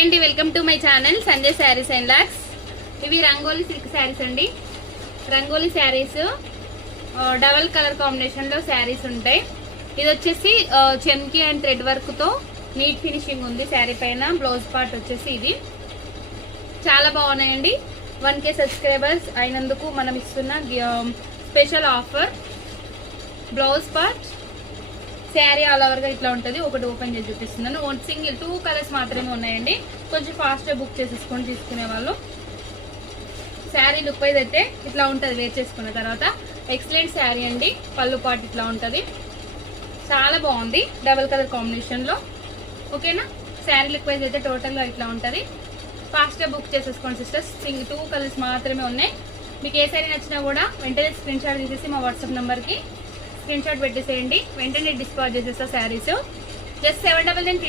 Hi అండి, welcome to my channel Sanjay saris and lakhs. ఇవి rangoli silk saris అండి. Rangoli saris double colour combination లో శారీస్ ఉంటాయి. ఇది వచ్చేసి చెమ్కి అండ్ థ్రెడ్ వర్క్ తో నీట్ ఫినిషింగ్ ఉంది శారీ పైన. బ్లౌజ్ పార్ట్ వచ్చేసి ఇది చాలా బాగున్నాయండి. 1K సబ్స్క్రైబర్స్ అయినందుకు మనం ఇస్తున్న special offer. Blouse part sari all over గా ఇట్లా ఉంటుంది. ఒకటి ఓపెన్ చేసి చూపిస్తున్నాను. సింగిల్ 2 కలర్స్ మాత్రమే ఉన్నాయండి. కొంచెం ఫాస్ట్ గా బుక్ చేసేసుకొని తీసుకునే వాళ్ళు. శారీ లుక్ వైజ్ అయితే ఇట్లా ఉంటుంది వేర్ చేసుకున్న తర్వాత. ఎక్సలెంట్ శారీ అండి. పళ్ళు పార్ట్ ఇట్లా ఉంటుంది, చాలా బాగుంది డబల్ కలర్ కాంబినేషన్ లో. ఓకేనా, శారీ లుక్ వైజ్ అయితే టోటల్ గా ఇట్లా ఉంటుంది. ఫాస్ట్ గా బుక్ చేసేసుకోండి సిస్టర్స్. 2 కలర్స్ మాత్రమే ఉన్నాయి. మీకు ఏ శారీ నచ్చినా కూడా వెంటనే స్క్రీన్ షాట్ తీసేసి మా వాట్సాప్ నెంబర్ కి స్క్రీన్ షాట్ పెట్టేసేయండి. వెంటనే డిస్పాచ్ చేసేస్తా శారీస్. జస్ట్ 799